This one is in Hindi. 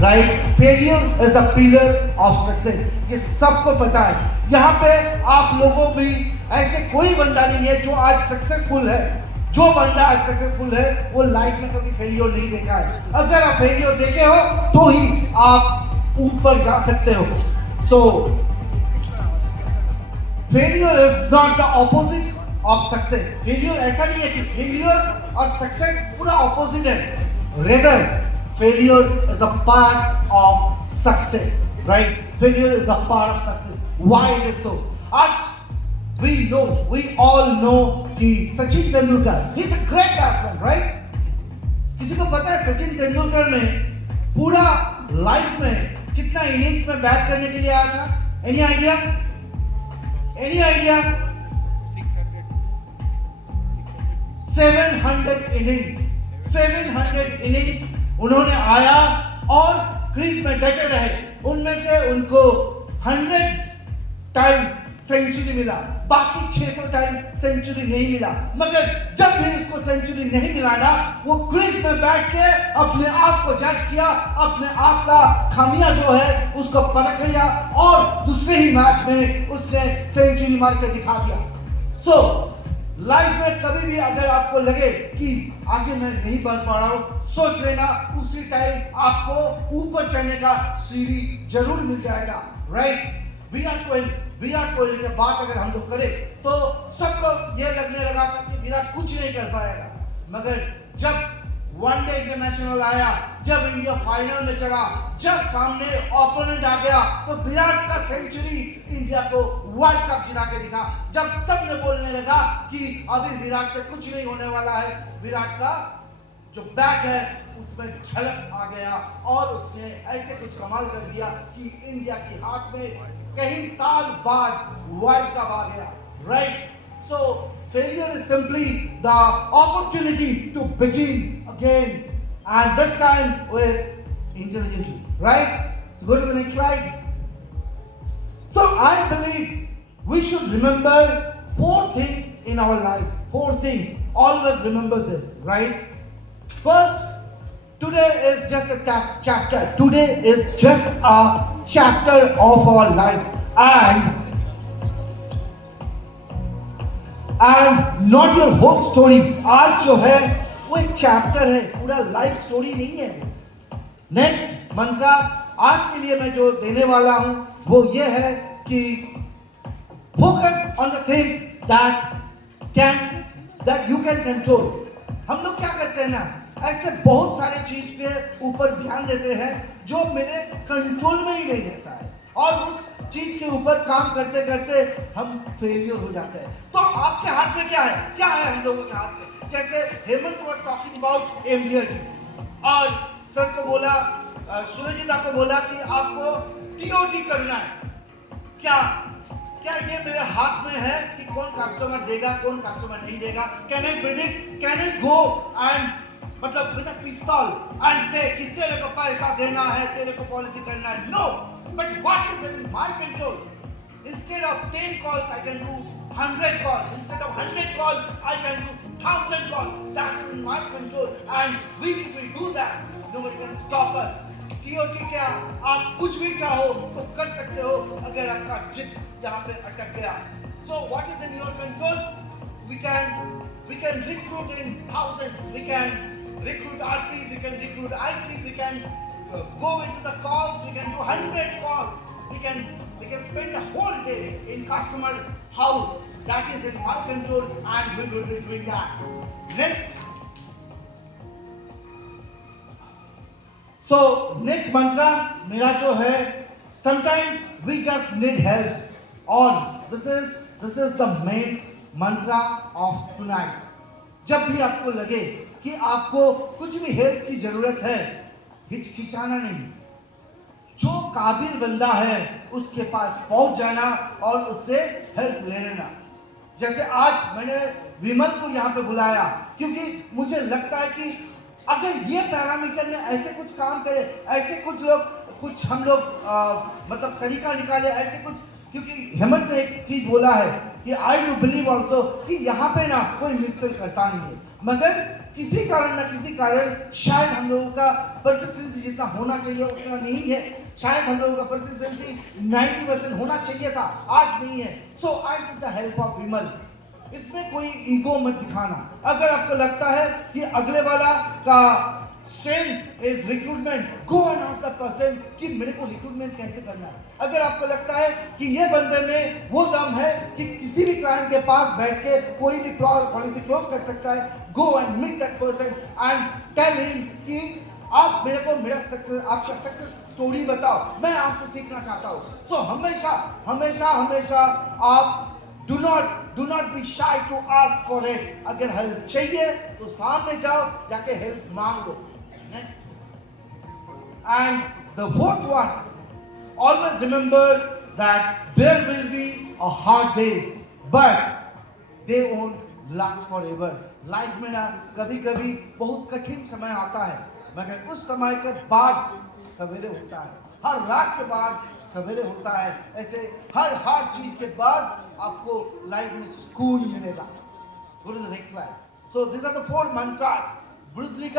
Right? Failure is the pillar of success, ये सबको पता है। यहाँ पे आप लोगों भी ऐसे कोई बंदा नहीं है जो आज सक्सेसफुल है। जो बंदा आज सक्सेसफुल है वो लाइफ में कभी फेलियर नहीं देखा है। अगर आप फेलियर देखे हो तो ही आप ऊपर जा सकते हो। सो failure is not the opposite of success. Failure ऐसा नहीं है कि फेलियर और सक्सेस पूरा ऑपोजिट है। Rather failure is a part of success, right? Failure is a part of success. Why it is so? आज we all know कि Sachin Tendulkar, he is a great batsman, right? किसी को पता है सचिन तेंदुलकर ने पूरा लाइफ में कितना इनिंग्स में बैट करने के लिए आया था? Any idea? Any idea? 700 innings, 700 innings उन्होंने आया और क्रीज में डटे रहे। उनमें से उनको 100 टाइम्स सेंचुरी मिला, बाकी 600 टाइम सेंचुरी नहीं मिला। मगर जब भी उसको सेंचुरी नहीं मिला ना, वो क्रीज में बैठ के अपने आप को जज किया, अपने आप का खामियां जो है उसको परख लिया और दूसरे ही मैच में उसने सेंचुरी मार के दिखा दिया। सो लाइफ में कभी भी अगर आपको लगे कि आगे मैं नहीं बढ़ पा रहा हूं, सोच लेना उसी टाइम आपको ऊपर चढ़ने का सीढ़ी जरूर मिल जाएगा, राइट? विराट कोहली के बात अगर हम लोग करें तो सबको ये लगने लगा कि विराट कुछ नहीं कर पाएगा। मगर जब वनडे इंटरनेशनल आया, जब इंडिया फाइनल में चला, जब सामने ओपोनेंट आ गया, तो विराट का सेंचुरी इंडिया को वर्ल्ड कप जिला के दिखा। जब सबने बोलने लगा कि अभी विराट से कुछ नहीं होने वाला है, विराट का जो बैट है उसमें झलक आ गया और उसने ऐसे कुछ कमाल कर दिया कि इंडिया के हाथ में कई साल बाद वर्ल्ड कप आ गया, right? So failure is simply the opportunity to begin again and this time with intelligently, right? Go to the next slide. So I believe we should remember 4 things in our life. 4 things. Always remember this, right? First, today is just a chapter. Today is just a chapter of our life, and not your whole story. आज जो है वो एक चैप्टर है, पूरा लाइफ स्टोरी नहीं है। नेक्स्ट मंत्रा आज के लिए मैं जो देने वाला हूं वो ये है कि focus on the things that you can control. हम लोग क्या करते हैं ना, ऐसे बहुत सारे चीज के ऊपर ध्यान देते हैं जो मेरे कंट्रोल में ही नहीं रहता है, और उस चीज के ऊपर काम करते करते हम फेलियर हो जाते हैं। तो आपके हाथ में क्या है? क्या है हम लोगों के हाथ में? जैसे Hemant was talking about MDR और सर को बोला, सूरजिता को बोला कि आपको टीओटी करना है। क्या ये मेरे हाथ में है कि कौन कस्टमर देगा, कौन कस्टमर नहीं देगा? Can I predict? Can I go and मतलब विद अ पिस्तौल एंड से कि तेरे को पैसा देना है, तेरे को पॉलिसी करना है? No, but what is in my control? Instead of 10 calls I can do 100 calls, instead of 100 calls I can do 1000 calls. That is in my control and if we do that, nobody can stop us. TOT क्या, आप कुछ भी चाहो तो कर सकते हो अगर आपका जिद यहाँ पे अटक गया. So what is in your control? We can recruit in thousands. We can recruit RPs, we can recruit ICs, we can go into the calls, we can do 100 calls. We can spend the whole day in customer house. That is in our control and we will be doing that. Next. So next mantra मेरा जो है, sometimes we just need help. और this is the main mantra of tonight. जब भी आपको लगे कि आपको कुछ भी हेल्प की जरूरत है, हिचकिचाना नहीं. जो काबिल बंदा है उसके पास पहुंच जाना और उससे हेल्प ले लेना. जैसे आज मैंने विमल को यहाँ पे बुलाया क्योंकि मुझे लगता है कि अगर ये पैरामीटर में ऐसे कुछ काम करे, ऐसे कुछ हम लोग मतलब तरीका निकाले, ऐसे कुछ, क्योंकि हेमंत ने एक चीज बोला है कि आई डू बिलीव ऑल्सो कि यहाँ पे ना कोई मिससेल करता नहीं है, मगर किसी कारण ना किसी कारण शायद हम लोगों का परसिस्टेंसी जितना होना चाहिए उतना नहीं है। शायद हम लोगों का परसिस्टेंसी 90% होना चाहिए था, आज नहीं है। सो आई टुक द हेल्प ऑफ विमल। इसमें कोई ईगो मत दिखाना। अगर आपको लगता है कि अगले वाला का strength is recruitment, go and ask the person कि मेरे को रिक्रूटमेंट कैसे करना है। अगर आपको लगता है कि ये बंदे में वो दम है कि किसी भी क्लाइंट के पास बैठ के कोई भी पॉलिसी क्लोज कर सकता है, go and meet that person and tell him कि आप मेरे को मेरा सक्सेस, आपका सक्सेस स्टोरी बताओ, मैं आपसे सीखना चाहता हूँ। सो हमेशा हमेशा हमेशा आप do not be shy to ask for it। अगर हेल्प चाहिए तो सामने जाओ, जाके हेल्प मांग लो। And the fourth one, always remember that there will be a hard day, but they won't last forever। Life में ना कभी कभी बहुत कठिन समय आता है, मगर उस समय के बाद सवेरे होता है। हर रात के बाद सवेरे होता है। ऐसे हर चीज के बाद आपको लाइफ में सुकून मिलेगा। Go to the next slide. So these are the 4 mantras। Bruce Lee का